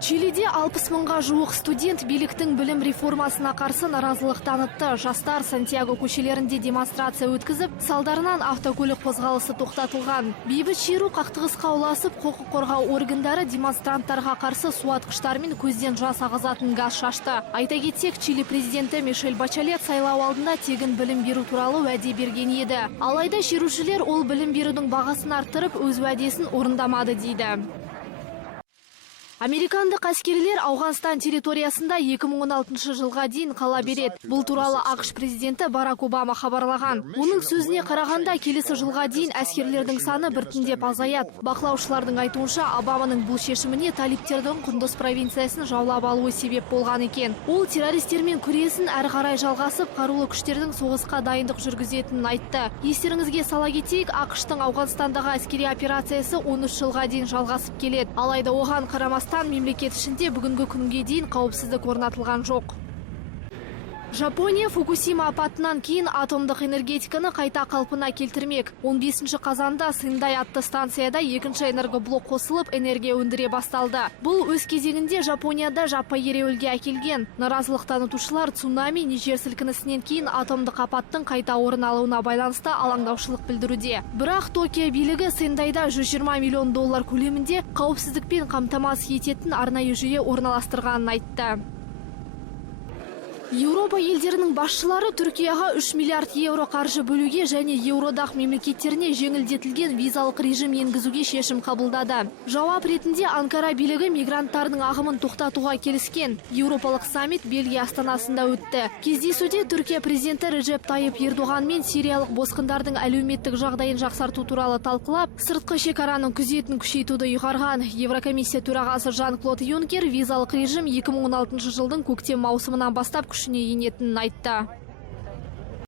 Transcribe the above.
Чилиде 60 мыңға жуық студент биліктің білім реформасына қарсы наразылық танытты. Жастар Сантьяго көшелерінде демонстрация өткізіп, салдарынан автокөлік қозғалысы тоқтатылған. Бейбіт шеру қақтығысқа ұласып, құқық қорғау органдары демонстранттарға қарсы суатқыштармен көзден жас ағызатын газ шашты. Айта кетсек, Чили президенті Мишель Бачелет сайлау алдында тегін білім беру туралы уәде берген еді. Алайда шерушілер ол білім берудің бағасын арттырып, өз уәдесін орындамады дейді. Американдық әскерилер Ауғанстан территориясында 2016 жылға дейін қала береді. Бұл туралы ақш президенті Барак Обама хабарлаған. Оның сөзіне қарағанда, келесі жылға дейін әскерлердің саны біртіндеп азаяды. Бақылаушылардың айтуынша, Обаманың бұл шешіміне талибтердің Құндыз провинциясын жаулап алуы себеп болған екен. Ол террористермен күресін әрі қарай жалғасып, қарулы күштердің соғысқа дайындық жүргізетінін айтты. Естеріңізге сала кетейік, ақштың Ауғанстандағы әскери операциясы 13 жылға дейін жалғасып келеді. Алайда оған қарамастан мемлекет ішінде бүгінгі күнге дейін қауіпсіздік орнатылған жоқ. Жапония Фукусима апатынан кейін атомдық энергетиканы қайта қалпына келтірмек. 15 қазанда Синдай атты станцияда екінші энергоблок қосылып, энергия өндіре басталды. Бұл өз кезегінде Жапонияда жаппай ереуілге әкелген. Наразылық танытушылар цунами не жер сілкінісінен кейін атомдық апаттың қайта орын алуына байланысты алаңдаушылық білдіруде. Бірақ Токио билігі Синдайда $120 миллион көлемінде қауіпсіздікпен қамтамасыз ететін арнайы жүйе орналастырғанын айтты. Еуропа елдерінің басшылары Түркияға 3 миллиард евро қаржы бөлуге және Еуроодақ мемлекеттеріне жеңілдетілген визалық режим енгізуге шешім қабылдады. Жауап ретінде Анкара билігі мигранттардың ағымын тоқтатуға келіскен. Еуропалық саммит Бельгия астанасында өтті. Кездесуде Түркия президенті Реджеп Тайып Ердоған мен сириялық босқындардың әлеуметтік жағдайын жақсарту туралы талқылап, сыртқы шекараның күзетін күшейтуді ұйғарған. Еврокомиссия төрағасы Жан-Клод Юнкер визалық режим 2016 жылдың көктем маусымынан бастап күшіне енетінін айтты.